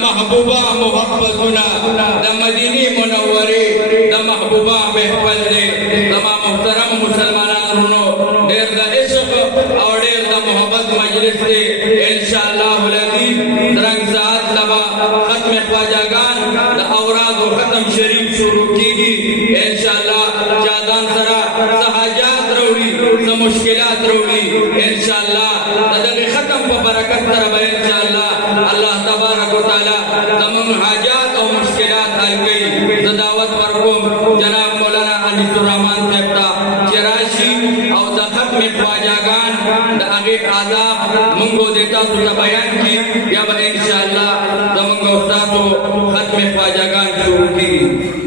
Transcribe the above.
محبوبہ محبتنا دا مدینی منوری دا محبوبہ محفل دے تمام محترم مسلمانان رونو دیر دا عشق اور دیر دا محبت مجلس دے انشاءاللہ العزیز درنگ ساعت لبا ختم خواجاگان دا اوراد و ختم شریف شروع کی گی انشاءاللہ جادان سرا سحاجات روڑی سمشکلات روڑی انشاءاللہ دا ختم پا برکت تربا انشاءاللہ اللہ تبارک و تعالی تمام حاجات اور مشکلات حل گئی دعوت پرکم جناب مولانا انیس الرحمن صاحب چراشی اور دا ختم خواجاگان دا اغیق آداب منگو دیتا سو بیان کی یا با انشاءاللہ دا منگو استاسو ختم خواجاگان شروع کی